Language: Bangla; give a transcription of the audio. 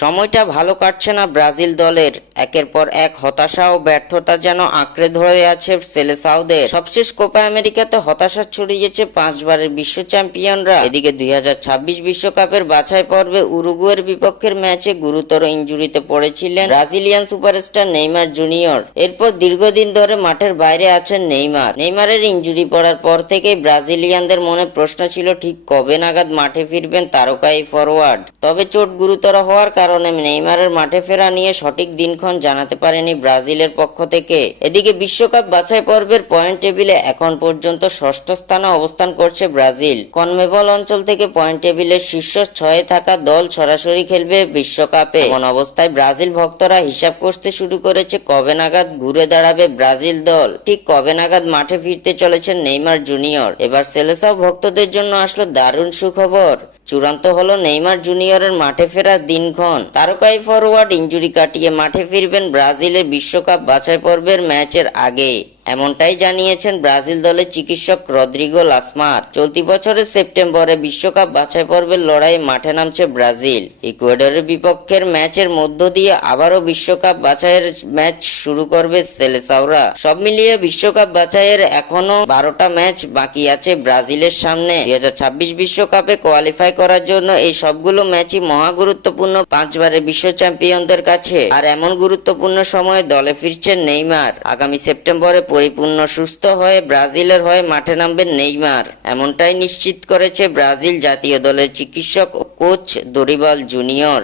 সময়টা ভালো কাটছে না ব্রাজিল দলের। একের পর এক হতাশা ও ব্যর্থতা যেন আঁকড়ে ধরে আছে সেলেসাওদের। সবশেষ কোপা আমেরিকাতে হতাশা ছড়িয়েছে পাঁচবারের বিশ্ব চ্যাম্পিয়নরা। এদিকে 2026 বিশ্বকাপের বাছাই পর্বে উরুগুয়ের বিপক্ষের ম্যাচে গুরুতর ইনজুরিতে পড়েছিলেন ব্রাজিলিয়ান সুপারস্টার নেইমার জুনিয়র। এরপর দীর্ঘদিন ধরে মাঠের বাইরে আছেন নেইমারের ইনজুরি পড়ার পর থেকেই ব্রাজিলিয়ানদের মনে প্রশ্ন ছিল ঠিক কবে নাগাদ মাঠে ফিরবেন তারকা এই ফরওয়ার্ড। তবে চোট গুরুতর হওয়ার কারণে নেইমারের মাঠে ফেরা নিয়ে সঠিক দিনক্ষণ জানাতে পারেনি ব্রাজিলের পক্ষ থেকে। এদিকে বিশ্বকাপ বাছাই পর্বের পয়েন্ট টেবিলে এখন পর্যন্ত ষষ্ঠ স্থানে অবস্থান করছে ব্রাজিল। কনমেবল অঞ্চল থেকে পয়েন্ট টেবিলের শীর্ষ 6-এ থাকা দল সরাসরি খেলবে বিশ্বকাপে। এমন অবস্থায় ব্রাজিল ভক্তরা হিসাব করতে শুরু করেছে কবে নাগাদ ঘুরে দাঁড়াবে ব্রাজিল দল, ঠিক কবে নাগাদ মাঠে ফিরতে চলেছেন নেইমার জুনিয়র। এবার সেলেসাও ভক্তদের জন্য আসলো দারুণ সুখবর। চূড়ান্ত হলো নেইমার জুনিয়রের মাঠে ফেরার দিনক্ষণ। তারকাই ফরওয়ার্ড ইনজুরি কাটিয়ে মাঠে ফিরবেন ব্রাজিলের বিশ্বকাপ বাছাই পর্বের ম্যাচের আগে, এমনটাই জানিয়েছেন ব্রাজিল দলের চিকিৎসক রদ্রিগো লাসমার। চলতি বছরের সেপ্টেম্বরে বিশ্বকাপ বাছাই পর্বের লড়াইয়ে মাঠে নামছে ব্রাজিল। ইকুয়েডরের বিপক্ষের ম্যাচের মধ্য দিয়ে আবারও বিশ্বকাপ বাছাইয়ের ম্যাচ শুরু করবে সেলেসাওরা। সব মিলিয়ে বিশ্বকাপ বাছাইয়ের এখনো 12টা ম্যাচ বাকি আছে ব্রাজিলের সামনে। 2026 বিশ্বকাপে কোয়ালিফাই করার জন্য এই সবগুলো ম্যাচই মহা গুরুত্বপূর্ণ পাঁচবারের বিশ্ব চ্যাম্পিয়নদের কাছে। আর এমন গুরুত্বপূর্ণ সময়ে দলে ফিরছেন নেইমার। আগামী সেপ্টেম্বরে পরিপূর্ণ সুস্থ হয়ে ব্রাজিলের হয়ে মাঠে নামবেন নেইমার, এমনটাই নিশ্চিত করেছে ব্রাজিল জাতীয় দলের চিকিৎসক ও কোচ দরিবাল জুনিয়র।